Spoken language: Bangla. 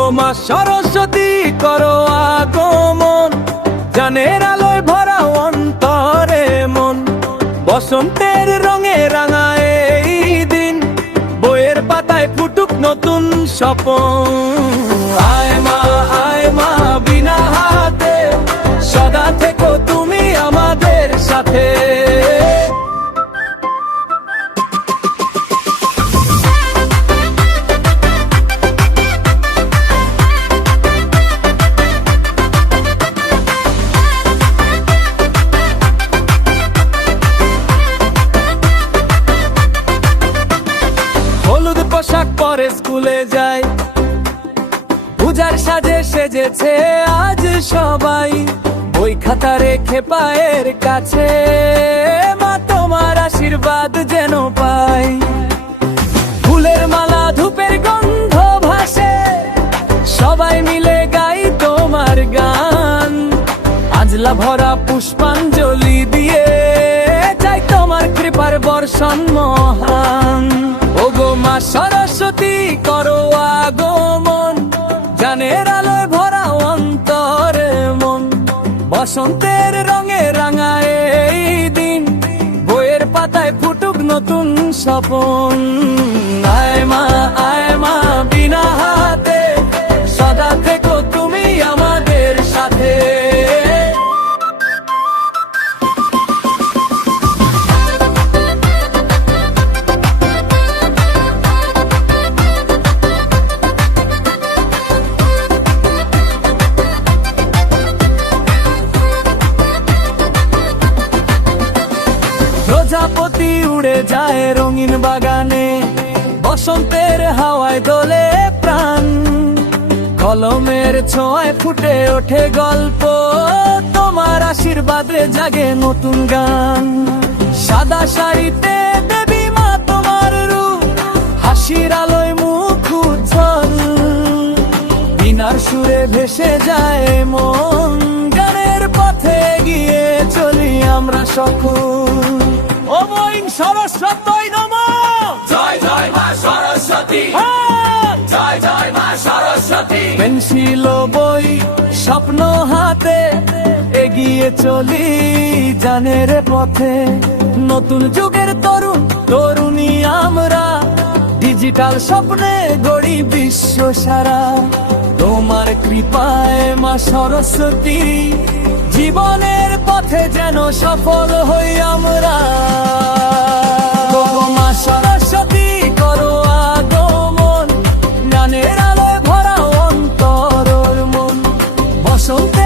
গো মা সরস্বতী করো আগমন, জানের আলোয় ভরা অন্তরে মন। বসন্তের রঙে রাঙায় এই দিন, বইয়ের পাতায় ফুটুক নতুন স্বপন। আয় মা বিনা হাতে, সদা থেকো তুমি আমাদের সাথে। হলুদ পোশাক পরে স্কুলে যায়, পূজার সাজে সেজেছে আজ সবাই। বই খাতা রেখে পায়ের কাছে, মা তোমার আশীর্বাদ যেন পাই। ফুলের মালা ধূপের গন্ধ ভাসে, সবাই মিলে গাই তোমার গান। আজলা ভরা পুষ্পাঞ্জলি দিয়ে চাই তোমার কৃপার বর্ষণ মহান। ও গো মা সরস্বতী করো আগমন, জানের আলোয় ভরা অন্তরে মন। বসন্তের রঙে রাঙায় এই দিন, বইয়ের পাতায় ফুটুক নতুন স্বপন। আয় মা বিনা হাতে, সদা থেকো তুমি আমাদের সাথে। প্রজাপতি উড়ে যায় রঙিন বাগানে, বসন্তের হাওয়ায় দোলে প্রাণ। কলমের ছোঁয়ায় ফুটে ওঠে গল্প, তোমার আশীর্বাদে জাগে নতুন গান। সাদা শাড়িতে দেবী মা তোমার রূপ, হাসির আলোয় মুখ উজ্জ্বল। বিনার সুরে ভেসে যায় মন, গানের পথে গিয়ে চলি আমরা সকল। ওম সরস্বতী নমঃ। জয় জয় মা সরস্বতী, জয় জয় মা সরস্বতী। পেন্সিল বই স্বপ্ন হাতে, এগিয়ে চলি জানের পথে। নতুন যুগের তরুণী আমরা, ডিজিটাল স্বপ্নে গড়ি বিশ্ব সারা। তোমার কৃপায় মা সরস্বতী, জীবনের পথে যেন সফল হই আমরা। মা সরস্বতী করো আগমন, জ্ঞানের আলোয় ভরা অন্তর মন। বসন্ত